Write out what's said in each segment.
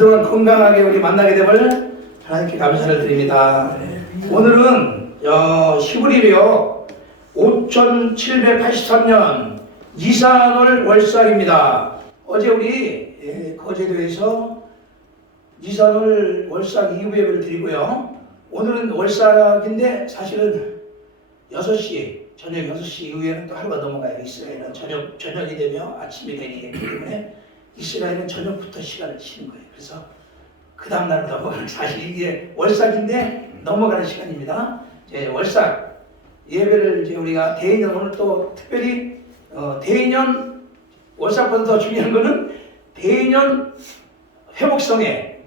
그동안 건강하게 우리 만나게 됨을 하나님께 감사를 드립니다. 오늘은 11일이요 5783년 니산월 월삭입니다. 어제 우리 거제도에서 니산월 월삭 2부 예배를 드리고요. 오늘은 월삭인데 사실은 6시 저녁 6시 이후에는 또 하루가 넘어가요. 이스라엘은 저녁이 되며 아침이 되기 때문에 이스라엘은 저녁부터 시간을 치는 거예요. 그래서 그 다음날 넘어가는, 사실 이게 월삭인데 넘어가는 시간입니다. 이제 월삭 예배를 이제 우리가 대인년, 오늘 또 특별히 대인년 월삭보다 더 중요한 거는 대인년 회복성회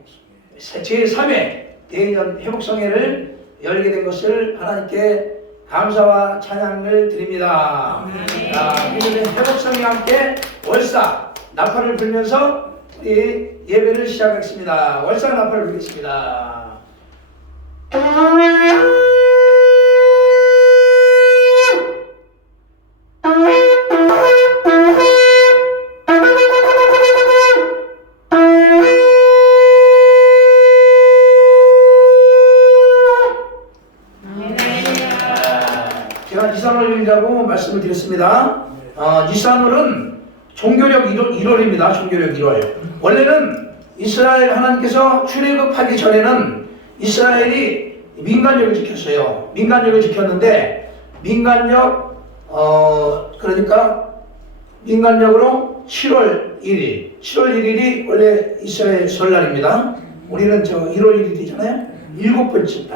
제3회 대인년 회복성회를 열게 된 것을 하나님께 감사와 찬양을 드립니다. 우리는 회복성회와 함께 월삭 나팔을 불면서 우리 예배를 시작하겠습니다. 월삭 나팔을 불겠습니다. 제가 니산월이라고 말씀을 드렸습니다. 니산월은 종교력 1월입니다. 종교력 1월. 원래는 이스라엘 하나님께서 출애굽하기 전에는 이스라엘이 민간력을 지켰어요. 민간력을 지켰는데 그러니까 민간력으로 7월 1일이 원래 이스라엘 설날입니다. 우리는 1월 1일이 되잖아요. 일곱 번째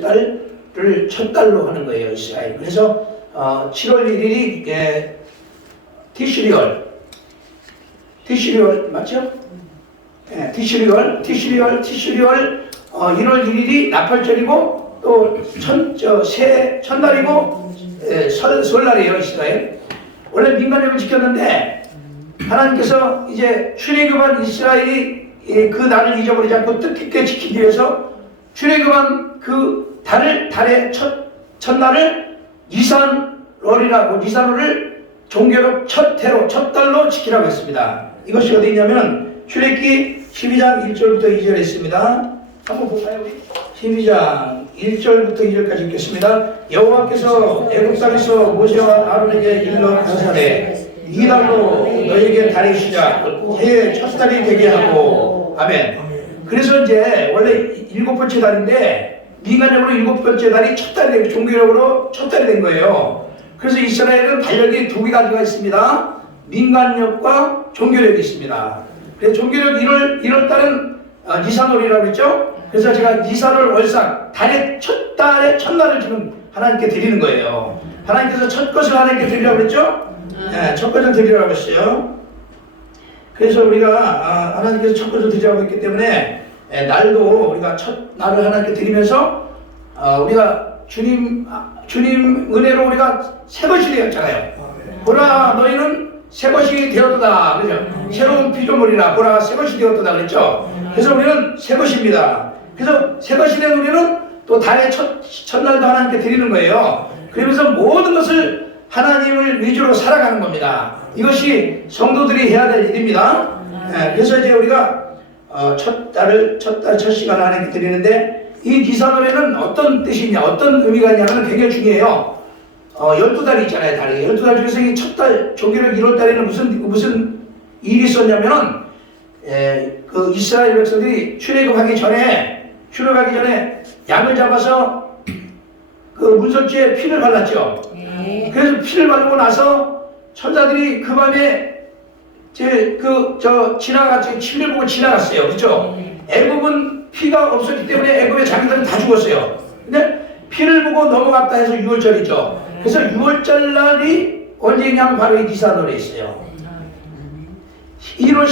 달을 첫 달로 하는 거예요, 이스라엘. 그래서 7월 1일이 티슈리월 맞죠? 네, 티슈리월 1월 1일이 나팔절이고 또 첫날이고 설날이에요, 이스라엘. 원래 민간력을 지켰는데 하나님께서 이제 출애굽한 이스라엘이 그 날을 잊어버리지 않고 뜻깊게 지키기 위해서 출애굽한 그 달의 첫날을 니산월을 종교력 첫 달로 지키라고 했습니다. 이것이 어디 있냐면 출애굽기 12장 1절부터 2절에 있습니다. 한번 볼까요, 우리? 12장 1절부터 2절까지 읽겠습니다. 여호와께서 애굽 땅에서 모세와 아론에게 일러 가라사대 이 달로 너에게 달이 시작 해의 첫 달이 되게 하고. 아멘. 그래서 이제 원래 7번째 달인데 민간력으로 7번째 달이 첫 달이 되고 종교력으로 첫 달이 된 거예요. 그래서 이스라엘은 달력이 두 가지가 있습니다. 민간력과 종교력이 있습니다. 그래서 종교력 1월 달은 니산월이라고 했죠. 그래서 제가 니산월 월삭 달의 첫날을 지금 하나님께 드리는 거예요. 하나님께서 첫 것을 하나님께 드리라고 했죠. 네, 첫 것을 드리라고 했어요. 그래서 우리가 하나님께서 첫 것을 드리라고 했기 때문에 날도 우리가 첫 날을 하나님께 드리면서 우리가 주님 은혜로 우리가 새 것이 되었잖아요. 보라 너희는 새 것이 되었다. 그죠? 새로운 피조물이라 보라 새 것이 되었다 그랬죠. 그래서 우리는 새 것입니다. 그래서 새 것이 된 우리는 또 달의 첫날도 하나님께 드리는 거예요. 그러면서 모든 것을 하나님을 위주로 살아가는 겁니다. 이것이 성도들이 해야 될 일입니다. 그래서 이제 우리가 첫 시간을 하나님께 드리는데 이 니산월에는 어떤 뜻이 있냐, 어떤 의미가 있냐면 굉장히 중요해요. 12달이 있잖아요, 달이. 12달 중에서 이 첫 달, 종교력 1월 달에는 무슨 일이 있었냐면은, 그 이스라엘 백성들이 출애굽하기 전에 양을 잡아서 그 문설주에 피를 발랐죠. 그래서 피를 바르고 나서 천사들이 그 밤에 지나갔죠. 침례 보고 지나갔어요. 그렇죠? 애굽은 피가 없었기 때문에 애굽의 자기들은 다 죽었어요. 근데 피를 보고 넘어갔다 해서 6월절이죠. 그래서 6월절 날이 언제냐면 바로 이 니산월에 있어요. 1월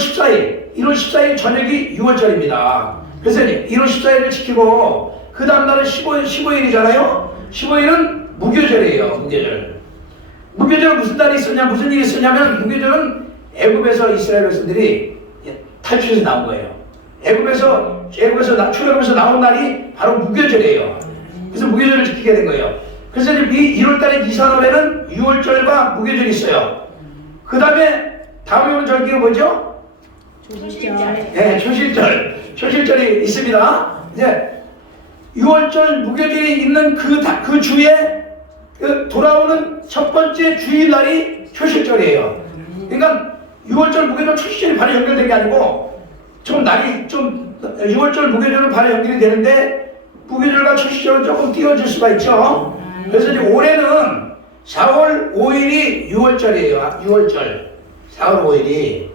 14일 저녁이 6월절입니다. 그래서 1월 14일을 지키고 그 다음날은 15일이잖아요. 15일은 무교절이에요. 무교절은 무슨 날이 있었냐, 무슨 일이 있었냐면 무교절은 애굽에서 이스라엘 백성들이 탈출해서 나온 거예요. 애굽에서 출애굽에서 나온 날이 바로 무교절이에요. 그래서 무교절을 지키게 된 거예요. 그래서 이제 1월달에 니산월에는 6월절과 무교절이 있어요. 그 다음에 다음에 온 절기가 뭐죠? 네, 초실절이 있습니다. 이제 6월절 무교절이 있는 그 주에 돌아오는 첫 번째 주일날이 초실절이에요. 그러니까 6월절 무교절 초실절이 바로 연결된 게 아니고 좀 날이 6월절 무교절은 바로 연결이 되는데 무교절과 초실절은 조금 띄워질 수가 있죠. 그래서 이제 올해는 4월 5일이 6월절이에요. 6월절 4월 5일이.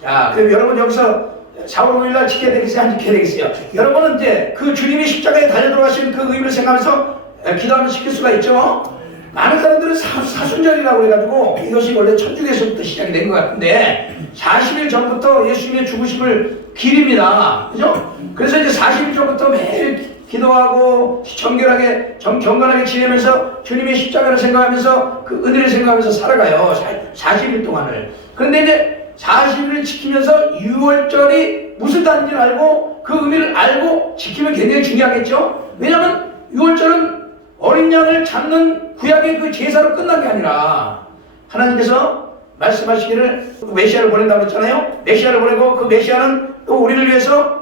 자, 그럼 여러분 여기서 4월 5일날 지켜야 되겠어요? 안 지켜야 되겠어요? 여러분은 이제 그 주님이 십자가에 달려 들어가신 그 의미를 생각하면서 기도하면 지킬 수가 있죠. 많은 사람들은 사순절이라고 해가지고 이것이 원래 천주교에서부터 시작이 된 것 같은데 40일 전부터 예수님의 죽으심을 기립니다. 그죠? 그래서 이제 40일 전부터 매일 기도하고 경건하게 지내면서 주님의 십자가를 생각하면서 그 은혜를 생각하면서 살아가요. 40일 동안을. 그런데 이제 40일을 지키면서 6월절이 무슨 단지를 알고 그 의미를 알고 지키면 굉장히 중요하겠죠. 왜냐하면 6월절은 어린 양을 잡는 구약의 그 제사로 끝난 게 아니라 하나님께서 말씀하시기를 메시아를 보낸다고 했잖아요. 메시아를 보내고 그 메시아는 또 우리를 위해서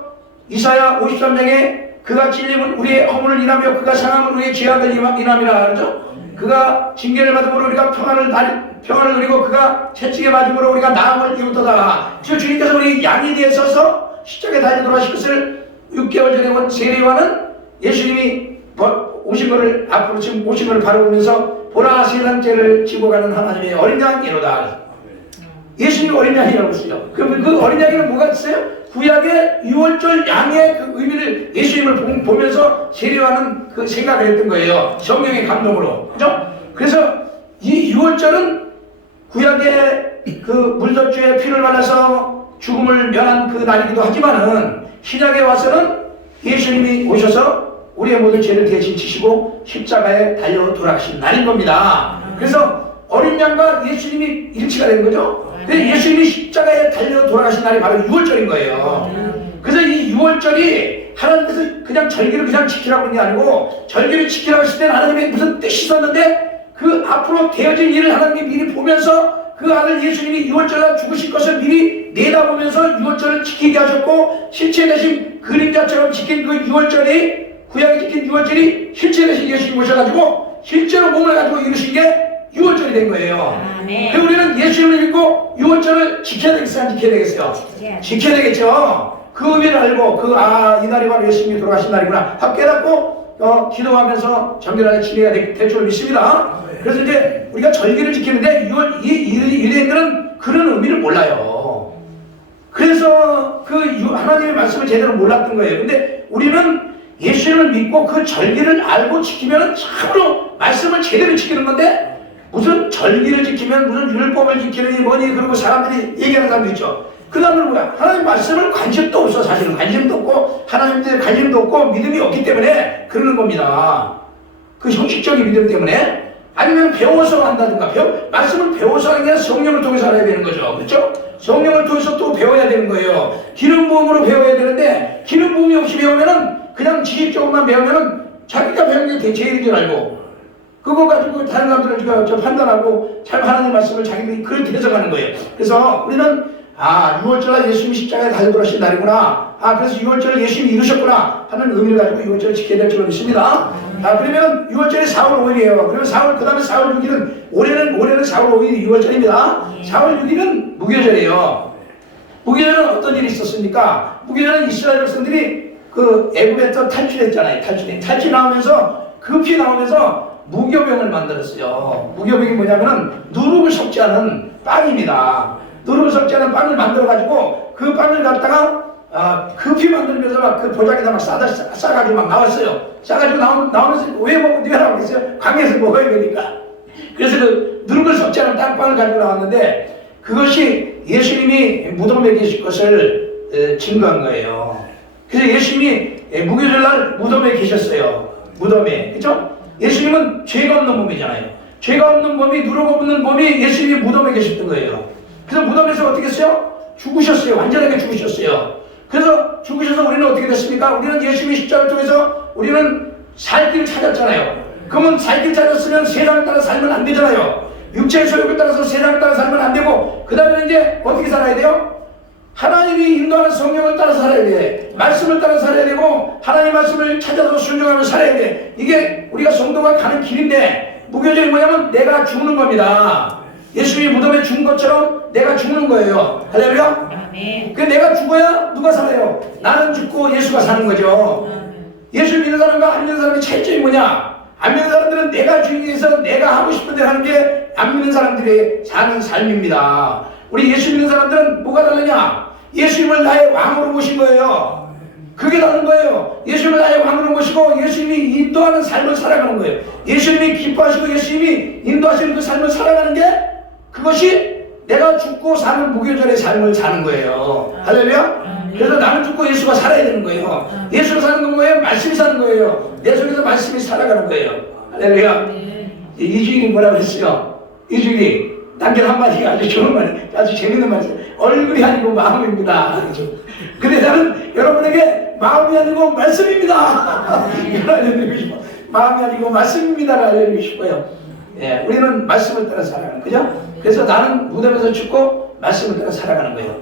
이사야 53장에 그가 찔림은 우리의 허물을 인하며 그가 상함은 우리의 죄악을 인함이라 그러죠. 그가 징계를 받음으로 우리가 평안을 누리고 그가 채찍에 맞음으로 우리가 나음을 이루도다. 주님께서 우리 양이 되어 서서 십자가에 달려 돌아가실 것을 6개월 전에 온 세례요한은 예수님이 오신 것을 앞으로 지금 오신 것을 바라보면서 보라 세상 죄를 지고 가는 하나님의 어린 양이로다. 예수님이 어린 양이라고 했어요. 그럼 그 어린 양에는 뭐가 있어요? 구약의 6월절 양의 그 의미를 예수님을 보면서 세례요한은 그 생각을 했던 거예요. 성령의 감동으로. 그죠? 그래서 이 6월절은 구약의 그 물덧주에 피를 발라서 죽음을 면한 그 날이기도 하지만은 신약에 와서는 예수님이 오셔서 우리의 모든 죄를 대신 지시고 십자가에 달려 돌아가신 날인 겁니다. 그래서 어린 양과 예수님이 일치가 된 거죠. 예수님이 십자가에 달려 돌아가신 날이 바로 6월절인 거예요. 그래서 이 6월절이 하나님께서 그냥 절기를 그냥 지키라고 하는 게 아니고 절기를 지키라고 했을 때는 하나님의 무슨 뜻이 있었는데 그 앞으로 되어질 일을 하나님이 미리 보면서 그 아들 예수님이 6월절날 죽으실 것을 미리 내다보면서 6월절을 지키게 하셨고 실체 대신 그림자처럼 지킨 그 6월절이 구약에 지킨 6월절이 실체 대신 예수님 오셔가지고 실제로 몸을 가지고 이루신 게 6월절이 된 거예요. 그리고 우리는 예수님을 믿고 6월절을 지켜야 되겠어요? 안 지켜야 되겠어요? 지켜야 되겠죠. 그 의미를 알고 이 날이 바로 예수님이 돌아가신 날이구나 하고 깨닫고 기도하면서 정결하게 지내야 될 줄 믿습니다. 그래서 이제 우리가 절기를 지키는데 유대인들은 그런 의미를 몰라요. 그래서 그 하나님의 말씀을 제대로 몰랐던 거예요. 근데 우리는 예수님을 믿고 그 절기를 알고 지키면 참으로 말씀을 제대로 지키는 건데 무슨 절기를 지키면 무슨 율법을 지키느니 뭐니 그러고 사람들이 얘기하는 사람도 있죠. 그 다음은 뭐야? 하나님 말씀을 관심도 없어. 사실은 관심도 없고 하나님께 관심도 없고 믿음이 없기 때문에 그러는 겁니다. 그 형식적인 믿음 때문에 아니면 배워서 한다든가 말씀을 배워서 하는 게 아니라 성령을 통해서 알아야 되는 거죠. 그렇죠? 성령을 통해서 또 배워야 되는 거예요. 기름 부음으로 배워야 되는데 기름 부음이 없이 배우면은 그냥 지식적으로만 배우면은 자기가 배우는 게 제일인 줄 알고 그거 가지고 다른 사람들을 판단하고 잘 하나님 말씀을 자기들이 그렇게 해석하는 거예요. 그래서 우리는 6월절 예수님이 십자가에 달려 돌아가신 날이구나. 그래서 6월절을 예수님이 이루셨구나 하는 의미를 가지고 6월절을 지켜야 될 줄 믿습니다. 그러면 6월절이 4월 5일이에요. 그러면 그 다음에 4월 6일은 올해는 4월 5일이 6월절입니다. 4월 6일은 무교절이에요. 무교절은 어떤 일이 있었습니까? 무교절은 이스라엘 백성들이 그 애굽에서 탈출했잖아요. 탈출 나오면서 급히 나오면서 무교병을 만들었어요. 무교병이 뭐냐면은 누룩을 섞지 않은 빵입니다. 누룩을 섞지 않은 빵을 만들어가지고 그 빵을 갖다가 급히 만들면서 막 그 보자기에다 막 싸가지고 막 나왔어요. 싸가지고 나오면서 왜 먹으라고 했어요? 광야에서 먹어야 되니까. 그래서 그 누룩을 섞지 않은 땅빵을 가지고 나왔는데 그것이 예수님이 무덤에 계실 것을 증거한 거예요. 그래서 예수님이 무교절날 무덤에 계셨어요. 무덤에. 그죠? 예수님은 죄가 없는 몸이잖아요. 죄가 없는 몸이 누룩 없는 몸이 예수님이 무덤에 계셨던 거예요. 그래서 무덤에서 어떻게 했어요? 죽으셨어요. 완전하게 죽으셨어요. 그래서 죽으셔서 우리는 어떻게 됐습니까? 우리는 예수님의 십자가를 통해서 우리는 살 길을 찾았잖아요. 그러면 살 길 찾았으면 세상을 따라 살면 안 되잖아요. 육체의 소욕을 따라서 세상을 따라 살면 안 되고 그 다음에 이제 어떻게 살아야 돼요? 하나님이 인도하는 성경을 따라 살아야 돼. 말씀을 따라 살아야 되고 하나님 말씀을 찾아서 순종하며 살아야 돼. 이게 우리가 성도가 가는 길인데 무교절이 뭐냐면 내가 죽는 겁니다. 예수님이 무덤에 죽은 것처럼 내가 죽는 거예요. 할렐루야. 그 내가 죽어야 누가 살아요? 나는 죽고 예수가 사는 거죠. 예수 믿는 사람과 안 믿는 사람의 차이점이 뭐냐? 안 믿는 사람들은 내가 주위에서 내가 하고 싶은 대로 하는 게 안 믿는 사람들이 사는 삶입니다. 우리 예수 믿는 사람들은 뭐가 다르냐? 예수님을 나의 왕으로 모신 거예요. 그게 다른 거예요. 예수님을 나의 왕으로 모시고 예수님이 인도하는 삶을 살아가는 거예요. 예수님이 기뻐하시고 예수님이 인도하시는 그 삶을 살아가는 게 그것이 내가 죽고 사는 무교절의 삶을 사는 거예요. 할렐루야. 그래서 나는 죽고 예수가 살아야 되는 거예요. 예수가 사는 건 뭐예요? 말씀이 사는 거예요. 내 속에서 말씀이 살아가는 거예요. 할렐루야. 이 주일이 뭐라고 했어요? 이 주일이 단결 한마디가 아주 좋은 말이에요. 아주 재밌는 말이에요. 얼굴이 아니고 마음입니다. 근데 나는 여러분에게 마음이 아니고 말씀입니다. 이걸 알려드리고 싶어요. 마음이 아니고 말씀입니다를 알려드리고 싶어요. 예, 우리는 말씀을 따라 살아가는 거죠. 그래서 나는 무덤에서 죽고 말씀을 따라 살아가는 거예요.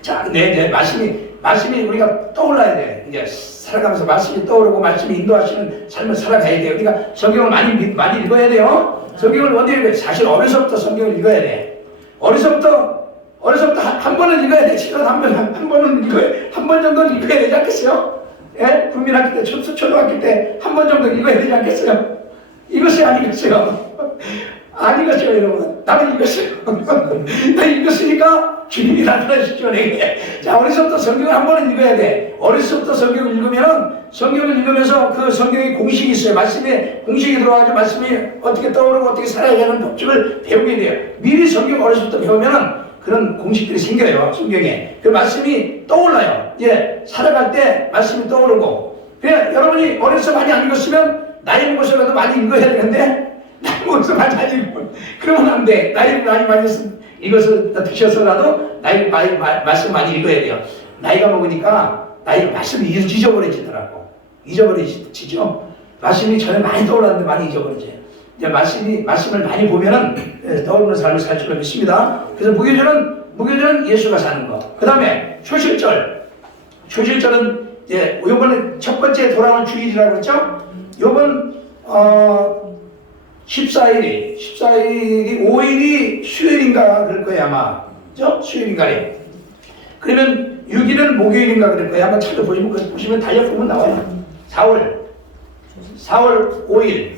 자, 내 말씀이 우리가 떠올라야 돼. 이제 살아가면서 말씀이 떠오르고 말씀이 인도하시는 삶을 살아가야 돼요. 우리가 성경을 많이 읽어야 돼요. 성경을 언제 읽어야 돼? 사실 어려서부터 성경을 읽어야 돼. 어려서부터 한 번은 읽어야 돼. 시간 한 번은 읽어야 돼. 한 번 정도는 읽어야 되지 않겠어요? 예? 국민학교 때, 초등학교 때 한 번 정도 읽어야 되지 않겠어요? 이것이 아니겠어요? 아니겠어요, 여러분. 나는 읽었어요. 나 읽었으니까 주님이 나타나시죠, 내게. 자, 어려서부터 성경을 한 번은 읽어야 돼. 어려서부터 성경을 읽으면은 성경을 읽으면서 그 성경의 공식이 있어요. 말씀에 공식이 들어와가지고 말씀이 어떻게 떠오르고 어떻게 살아야 하는 법칙을 배우게 돼요. 미리 성경 어려서부터 배우면은 그런 공식들이 생겨요, 성경에. 그 말씀이 떠올라요. 이제 살아갈 때 말씀이 떠오르고. 그래, 여러분이 어려서 많이 안 읽었으면 나이 먹어서라도 많이 읽어야 되는데 나이 먹어서 많이 안 읽으면 그러면 안 돼. 나이 많이 이것을 드셔서라도 말씀 많이 읽어야 돼요. 나이가 먹으니까 말씀이 잊어버려지더라고. 잊어버려지죠. 말씀이 전에 많이 떠올랐는데 많이 잊어버리죠. 이제 말씀을 많이 보면은 떠오르는 삶을 살 줄을 믿습니다. 그래서 무교절은 예수가 사는 거. 그 다음에 초실절은 이제 요번에 첫 번째 돌아오는 주일이라고 그랬죠? 요번 14일이 5일이 수요일인가 그럴 거예요 아마. 그죠? 수요일인가래. 그러면 6일은 목요일인가 그럴 거예요. 한번 찾아보시면 달력보면 나와요. 4월 5일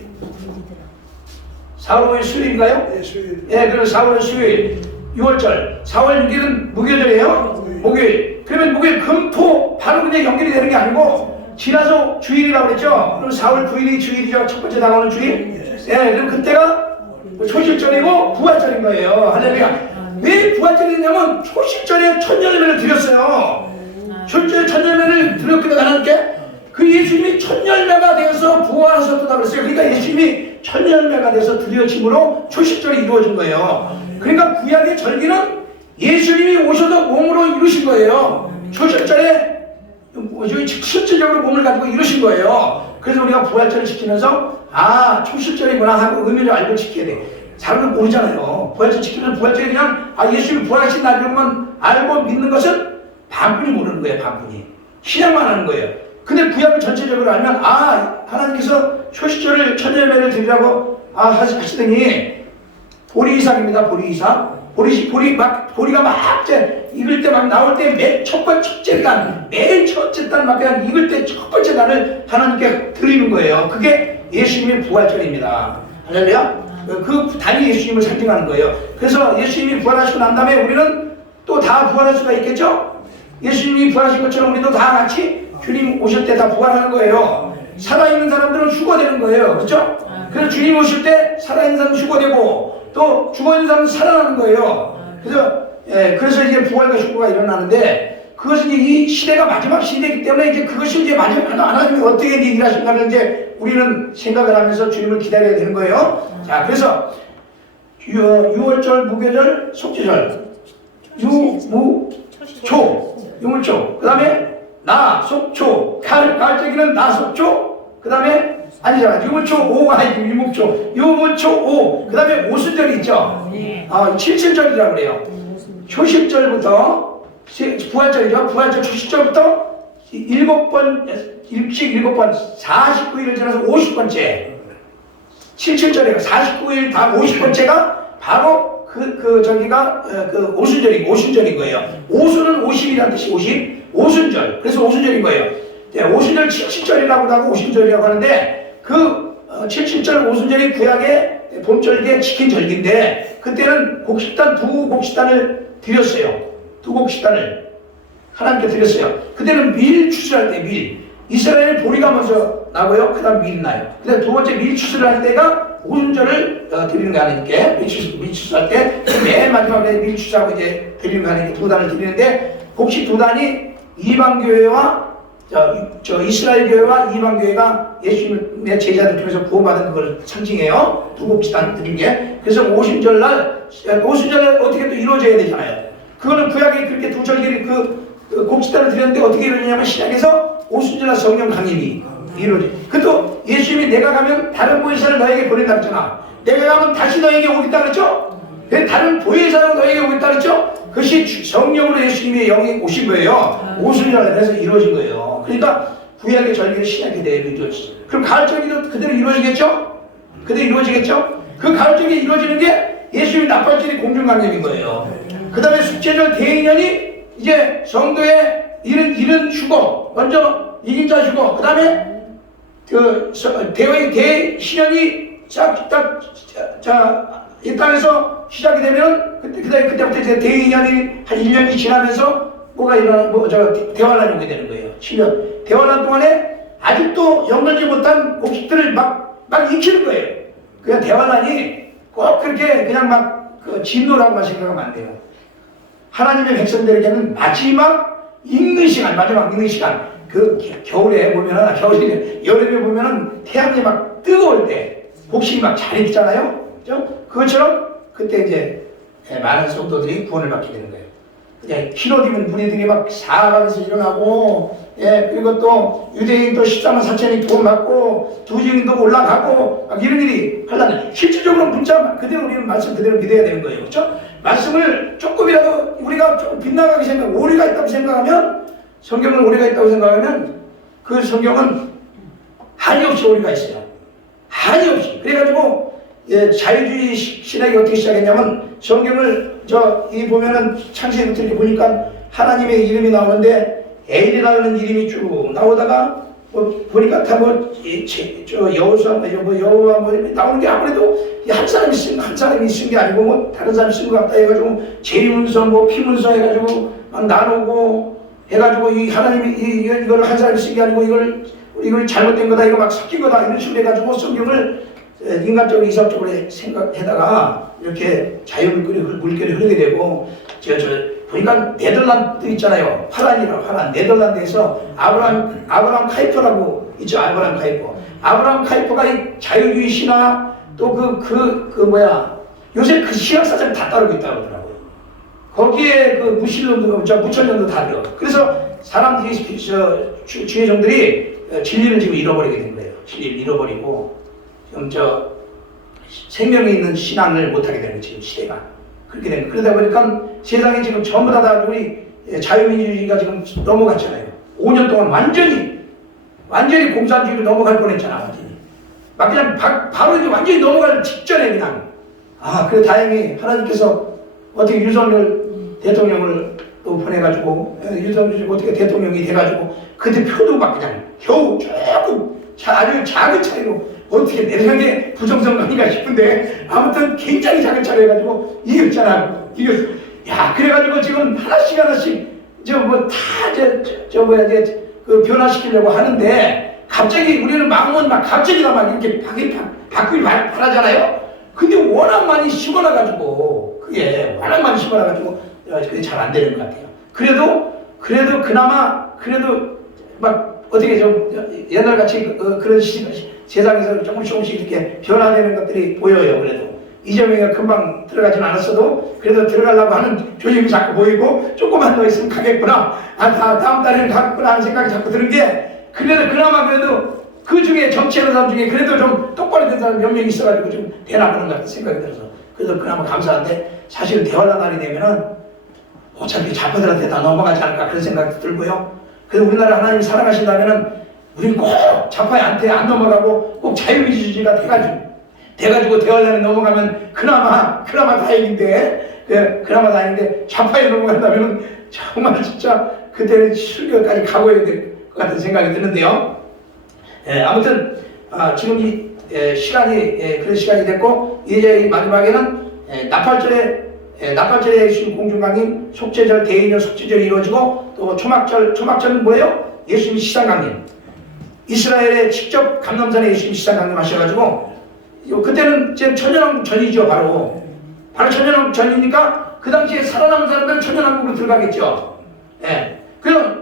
수요일인가요? 네, 수요일. 예, 그럼 4월은 수요일. 6월절 4월 6일은 목요일이에요. 목요일. 그러면 목요일 금토 바로 그냥 연결이 되는 게 아니고 지나서 주일이라고 그랬죠? 그럼 4월 9일이 주일이죠. 첫 번째 나오는 주일. 예, 그럼 그때가 초실절이고 부활절인 거예요. 할렐루야. 왜 부활절이냐면 초실절에 천열매를 드렸어요. 초실절에 천열매를 드렸기도 하나님께 그 예수님이 천열매가 되어서 부활하셨다 그랬어요. 그러니까 예수님이 천열매가 돼서 드려짐으로 초실절이 이루어진 거예요. 그러니까 구약의 절기는 예수님이 오셔서 몸으로 이루신 거예요. 초실절에 실질적으로 몸을 가지고 이루신 거예요. 그래서 우리가 부활절을 지키면서 초실절이구나 하고 의미를 알고 지켜야 돼. 사람들 모르잖아요. 부활절 지키면 부활절이 그냥 예수님이 부활하신 날이라고만 알고 믿는 것은 반분이 모르는 거예요. 반분이. 신앙만 하는 거예요. 근데 구약을 전체적으로 알면 하나님께서 초실절을 천열매를 드리라고 하시더니 보리이삭입니다. 보리이삭. 보리가 막 익을 때 막 나올 때 매일 첫째 단 막 그냥 익을 때 첫 번째 단을 하나님께 드리는 거예요. 그게 예수님의 부활절입니다. 할렐루야. 그 단이 예수님을 상징하는 거예요. 그래서 예수님이 부활하시고 난 다음에 우리는 또 다 부활할 수가 있겠죠? 예수님이 부활하신 것처럼 우리도 다 같이 주님 오실 때 다 부활하는 거예요. 살아있는 사람들은 휴거되는 거예요. 그렇죠? 그래서 주님 오실 때 살아있는 사람은 휴거되고 또 죽어있는 사람은 살아나는 거예요. 그래서 이제 부활과 휴거가 일어나는데 그것은 이 시대가 마지막 시대이기 때문에 이제 그것이 이제 마지막 하나님이 어떻게 이제 일하신가를 이제 우리는 생각을 하면서 주님을 기다려야 되는 거예요. 자, 그래서 6월절, 무교절, 속죄절, 유물초, 그 다음에 속초, 가을때기는 속초, 그 다음에 유물초 5가 아니고 유물초 5, 그 다음에 오순절이 있죠. 칠칠절이라고 그래요. 초실절부터 부활절이죠. 부활절 초시절부터 7번, 일식 7번, 49일을 지나서 50번째. 77절이에요. 49일 다 50번째가 바로 저기가 오순절인 거예요. 오순은 50이라는 뜻이 50. 오순절. 그래서 오순절인 거예요. 네, 오순절 77절이라고도 하고 오순절이라고 하는데 그 77절 오순절이 구약의 봄절기에 지킨 절기인데 그때는 두 곡식단을 드렸어요. 두 곡식단을 하나님께 드렸어요. 그때는 밀 추수할 때 밀. 이스라엘 보리가 먼저 나고요. 그 다음 밀이 나요. 근데 두 번째 밀 추수를 할 때가 오순절을 드리는 거 하나님께 밀 추수할 때 맨 마지막에 밀 추수하고 이제 드리는 거 하나님께 두 단을 드리는데 곡식 두 단이 이방교회와 이스라엘 교회와 이방 교회가 예수님의 제자들 통해서 구원받은 걸 상징해요. 두 곡식단 드린 게. 그래서 오순절날 어떻게 또 이루어져야 되잖아요. 그거는 구약에 그렇게 두 절기를 그 곡식단을 드렸는데 어떻게 이루어지냐면 신약에서 오순절날 성령 강림이 이루어져. 그것도 예수님이 내가 가면 다른 보혜사를 너에게 보낸다 그랬잖아. 내가 가면 다시 너에게 오겠다 그랬죠. 다른 보혜사로 너에게 오겠다 그랬죠. 그것이 성령으로 예수님의 영이 오신 거예요. 오순절날 그래서 이루어진 거예요. 그러니까 구약의 절기를 신약에 대해 이루어졌어요. 그럼 가을 절기도 그대로 이루어지겠죠? 그대로 이루어지겠죠? 그 가을 절기 이루어지는 게 예수님의 나팔절이 공중강림인 거예요. 그 다음에 숙제절 대인년이 이제 성도의 일은 주고 먼저 이긴 자 주고 그 다음에 대신년이 이 땅에서 시작이 되면 그때부터 이제 대인년이 한 1년이 지나면서 뭐가 대환란이 오게 되는 거예요. 7년. 대환란 동안에 아직도 연결지 못한 곡식들을 막 익히는 거예요. 그냥 대환란이 꼭 그렇게 그냥 진노라고만 생각하면 안 돼요. 하나님의 백성들에게는 마지막 익는 시간. 그 겨울에 보면은, 여름에 보면은 태양이 막 뜨거울 때 곡식이 막 잘 익잖아요. 그죠? 그것처럼 그때 이제 많은 성도들이 구원을 받게 되는 거예요. 그냥 히로디문 무리들이 막 사방에서 일어나고, 그리고 또 유대인 또 14만 4천이 구원받고, 두 증인도 올라가고, 막 이런 일이 하려면 실질적으로 문자 그대로 우리는 말씀 그대로 믿어야 되는 거예요. 그렇죠? 말씀을 조금이라도 우리가 조금 빗나가게 오류가 있다고 생각하면, 성경은 오류가 있다고 생각하면, 그 성경은 한이 없이 오류가 있어요. 한이 없이. 그래가지고, 자유주의 신학이 어떻게 시작했냐면, 성경을 이 보면은 창세기부터 이렇게 보니까 하나님의 이름이 나오는데 엘이라는 이름이 쭉 나오다가 보니까 다 여호수아 여호와 나오는 게 아무래도 한 사람이 쓴 게 아니고 다른 사람이 쓴 것 같다 해가지고 제문서 피문서 해가지고 막 나누고 해가지고 이 하나님이 이걸 한 사람이 쓴 게 아니고 이걸 잘못된 거다 이거 막 섞인 거다 이런 식으로 해가지고 성경을 인간적으로 이상적으로 생각해다가 이렇게 물결이 흐르게 되고 보니까 네덜란드 있잖아요. 화란 네덜란드에서 아브라함 카이퍼라고 있죠. 아브라함 카이퍼가 이 자유주의 신화 또 요새 그 신학사상 다 따르고 있다고 하더라고요. 거기에 무천년도 다 들어. 그래서 사람들이 주의종들이 진리를 지금 잃어버리게 된 거예요. 진리를 잃어버리고 생명에 있는 신앙을 못하게 되는 지금 시대가 그렇게 되는 거예요. 그러다 보니까 세상에 지금 전부 다 우리 자유민주주의가 지금 넘어갔잖아요. 5년 동안 완전히 공산주의로 넘어갈 뻔했잖아. 완전히 막 그냥 바로 이제 완전히 넘어갈 직전에 그냥 그래 다행히 하나님께서 어떻게 윤석열 대통령을 또 보내가지고 윤석열 어떻게 대통령이 돼가지고 그때 표도 막 그냥 겨우 조금 아주 작은 차이로 어떻게 내 생각에 부정선거인가 싶은데 아무튼 굉장히 작은 차로 해가지고 이겼잖아. 그래가지고 지금 하나씩 변화시키려고 하는데 갑자기 우리는 마음은 막 갑자기 막 이렇게 바꾸길 바라잖아요. 근데 워낙 많이 심어놔가지고 그게 잘 안 되는 것 같아요. 그래도 그나마 막 어떻게 좀 옛날같이 그런 세상에서 조금씩 이렇게 변화되는 것들이 보여요. 그래도 이재명이가 금방 들어가진 않았어도 그래도 들어가려고 하는 조짐이 자꾸 보이고 조금만 더 있으면 가겠구나. 다음 달에는 가겠구나 하는 생각이 자꾸 드는 게 그나마 그 중에 정치하는 사람 중에 그래도 좀 똑바로 된 사람 몇 명 있어가지고 좀 되나 보는 것 같은 생각이 들어서 그래도 그나마 감사한데 사실 대환란 날이 되면은 어차피 자녀들한테 다 넘어가지 않을까 그런 생각도 들고요. 그래서 우리나라 하나님 사랑하신다면은 우리는 꼭 자파한테 안 넘어가고 꼭 자유민주주의가 돼가지고 대화란에 넘어가면 그나마 다행인데, 그나마 다행인데 자파에 넘어간다면은 정말 진짜 그때는 출교까지 가고야 될 것 같은 생각이 드는데요. 아무튼 지금 이 시간이 그런 시간이 됐고, 이제 마지막에는 나팔절에 예수님 공중강림, 속죄절, 대인절, 속죄절이 이루어지고, 또 초막절은 뭐예요? 예수님 시상강림. 이스라엘에 직접 감람산에 예수님 시상강림 하셔가지고, 그때는 지금 천년왕국 전이죠. 바로 천년왕국 전이니까 그 당시에 살아남은 사람들은 천년왕국으로 들어가겠죠.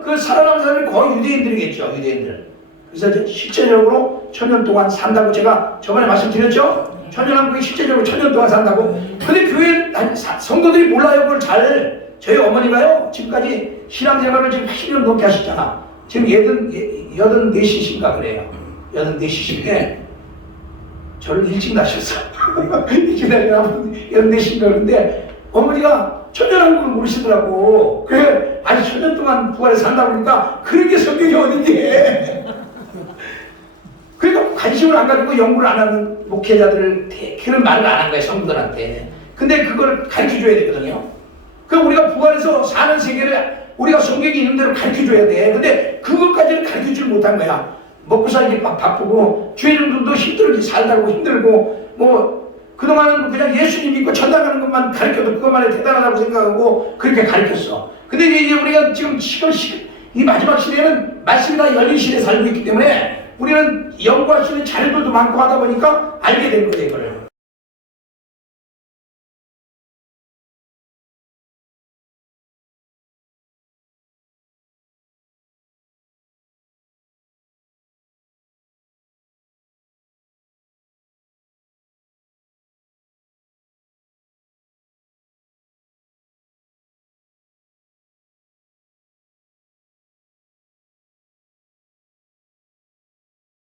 그 살아남은 사람들이 거의 유대인들이겠죠. 유대인들. 그래서 실제적으로 천년 동안 산다고 제가 저번에 말씀드렸죠. 천년왕국이 실제적으로 천년 동안 산다고. 근데 교회 성도들이 몰라요. 그걸 잘. 저희 어머니가요, 지금까지 신앙생활을 지금 80년 넘게 하셨잖아. 지금 84시신가 그래요. 84시신데 저를 일찍 낳으셨어. 일찍 낳으면 84시인가 그런데 어머니가 천년왕국을 모르시더라고. 그래, 아직 천년 동안 부활에 산다고 그러니까 그런 게 성경이 어딘데. 그러니까 관심을 안 가지고 연구를 안 하는 목회자들을 그런 말을 안 한 거예요, 성도들한테. 근데 그걸 가르쳐 줘야 되거든요. 그럼 우리가 부활해서 사는 세계를 우리가 성경이 있는 대로 가르쳐 줘야 돼. 근데 그것까지는 가르쳐 주지 못한 거야. 먹고 살기 바쁘고, 주인들도 힘들게 살다고 힘들고, 뭐, 그동안은 그냥 예수님 믿고 천당 가는 것만 가르쳐도 그것만에 대단하다고 생각하고 그렇게 가르쳤어. 근데 이제 우리가 지금 이 마지막 시대는 말씀이 다 열린 시대에 살고 있기 때문에 우리는 연구할 수 있는 자료들도 많고 하다 보니까 알게 된 거예요, 이거를.